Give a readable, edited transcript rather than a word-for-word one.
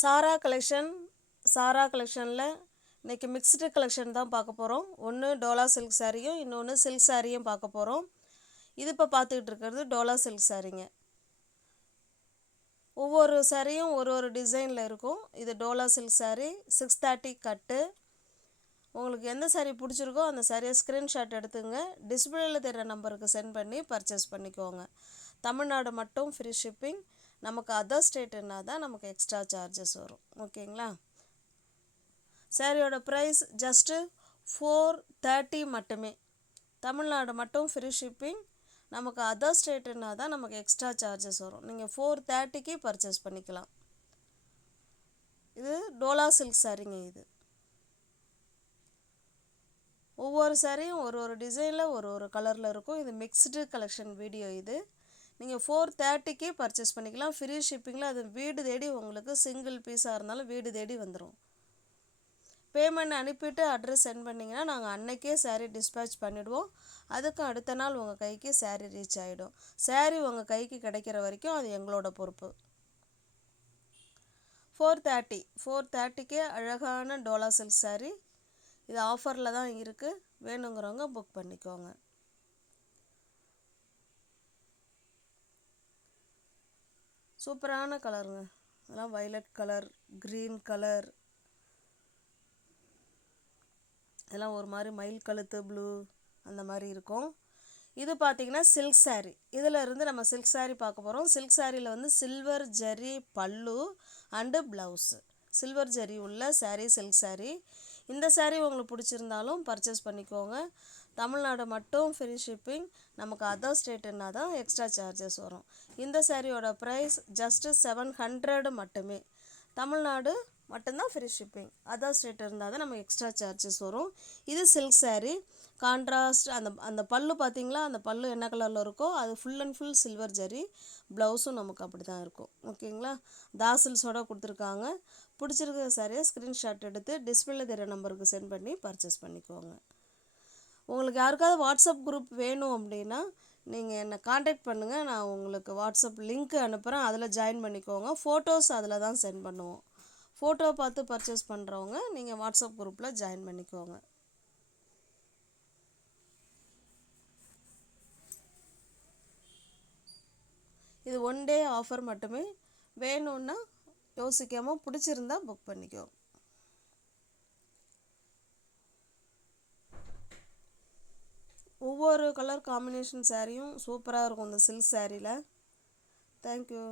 சாரா கலெக்ஷனில் இன்றைக்கி mixed collection தான் பார்க்க போகிறோம். ஒன்று டோலா சில்க் சாரியும் இன்னொன்று சில்க் சாரியும் பார்க்க போகிறோம். இது இப்போ பார்த்துக்கிட்டு இருக்கிறது டோலா சில்க் சாரிங்க. ஒவ்வொரு சாரியும் ஒரு டிசைனில் இருக்கும். இது டோலா சில்க் சாரி 630 கட்டு. உங்களுக்கு எந்த சாரீ பிடிச்சிருக்கோ அந்த சாரியை ஸ்க்ரீன்ஷாட் எடுத்துங்க. டிஸ்பிளேயில் தெரிகிற நம்பருக்கு சென்ட் பண்ணி பர்ச்சேஸ் பண்ணிக்கோங்க. தமிழ்நாடு மட்டும் ஃப்ரீ ஷிப்பிங். நமக்கு அதர் ஸ்டேட்டுன்னா தான் நமக்கு எக்ஸ்ட்ரா சார்ஜஸ் வரும். ஓகேங்களா? சாரியோட ப்ரைஸ் ஜஸ்ட்டு 430 மட்டுமே. தமிழ்நாடு மட்டும் ஃப்ரீ ஷிப்பிங். நமக்கு அதர் ஸ்டேட்டுன்னா தான் நமக்கு எக்ஸ்ட்ரா சார்ஜஸ் வரும். நீங்கள் 430க்கு பர்ச்சேஸ் பண்ணிக்கலாம். இது டோலா சில்க் சாரிங்க. இது ஒவ்வொரு சாரியும் ஒரு டிசைனில் ஒரு கலரில் இருக்கும். இது மிக்ஸ்டு கலெக்ஷன் வீடியோ. இது நீங்கள் 430க்கு பர்ச்சேஸ் பண்ணிக்கலாம். ஃப்ரீ ஷிப்பிங்கில் அது வீடு தேடி உங்களுக்கு சிங்கிள் பீஸாக இருந்தாலும் வீடு தேடி வந்துடும். பேமெண்ட் அனுப்பிவிட்டு அட்ரஸ் சென்ட் பண்ணிங்கன்னா நாங்கள் அன்னைக்கே சாரீ டிஸ்பேச் பண்ணிவிடுவோம். அதுக்கு அடுத்த நாள் உங்கள் கைக்கு சாரீ ரீச் ஆகிடும். சாரீ உங்கள் கைக்கு கிடைக்கிற வரைக்கும் அது எங்களோட பொறுப்பு. 430க்கே அழகான டோலா சில்க் சாரீ. இது ஆஃபரில் தான் இருக்குது. வேணுங்கிறவங்க புக் பண்ணிக்கோங்க. சூப்பரான கலருங்க. அதெல்லாம் வைலட் கலர், க்ரீன் கலர், இதெல்லாம் ஒரு மாதிரி மயில் கழுத்து ப்ளூ அந்த மாதிரி இருக்கும். இது பார்த்திங்கன்னா சில்க் சாரீ. இதில் இருந்து நம்ம சில்க் சாரீ பார்க்க போகிறோம். சில்க் சாரியில் வந்து சில்வர் ஜரி பல்லு அண்டு ப்ளவுஸு. சில்வர் ஜரி உள்ள சாரீ சில்க் சாரீ. இந்த சாரீ உங்களுக்கு பிடிச்சிருந்தாலும் பர்ச்சேஸ் பண்ணிக்கோங்க. தமிழ்நாடு மட்டும் ஃப்ரீ ஷிப்பிங். நமக்கு அதர் ஸ்டேட்டுன்னா தான் எக்ஸ்ட்ரா சார்ஜஸ் வரும். இந்த சாரியோட ப்ரைஸ் ஜஸ்ட்டு 700 மட்டுமே. தமிழ்நாடு மட்டும்தான் ஃப்ரீ ஷிப்பிங். அதர் ஸ்டேட் இருந்தால் தான் நமக்கு எக்ஸ்ட்ரா சார்ஜஸ் வரும். இது சில்க் சாரீ. கான்ட்ராஸ்ட் அந்த பல்லு பார்த்திங்களா? அந்த பல்லு என்ன கலரில் இருக்கோ அது full and full silver zari. ப்ளவுஸும் நமக்கு அப்படி தான் இருக்கும். ஓகேங்களா? தாசில்ஸோடு கொடுத்துருக்காங்க. பிடிச்சிருக்கிற சாரியை ஸ்க்ரீன்ஷாட் எடுத்து டிஸ்பிளேல தெரிகிற நம்பருக்கு சென்ட் பண்ணி பர்ச்சேஸ் பண்ணிக்கோங்க. உங்களுக்கு யாருக்காவது வாட்ஸ்அப் குரூப் வேணும் அப்படின்னா நீங்கள் என்னை காண்டாக்ட் பண்ணுங்கள். நான் உங்களுக்கு வாட்ஸ்அப் லிங்க்கு அனுப்புகிறேன். அதில் ஜாயின் பண்ணிக்கோங்க. ஃபோட்டோஸ் அதில் தான் சென்ட் பண்ணுவோம். ஃபோட்டோ பார்த்து பர்ச்சேஸ் பண்ணுறவங்க நீங்கள் வாட்ஸ்அப் குரூப்பில் ஜாயின் பண்ணிக்கோங்க. இது 1 டே ஆஃபர் மட்டுமே. வேணும்னா யோசிக்காமல் பிடிச்சிருந்தா புக் பண்ணிக்கோ. ஒவ்வொரு கலர் காம்பினேஷன் சாரியும் சூப்பராக இருக்கும் இந்த சில்க் சாரியில். தேங்க்யூ.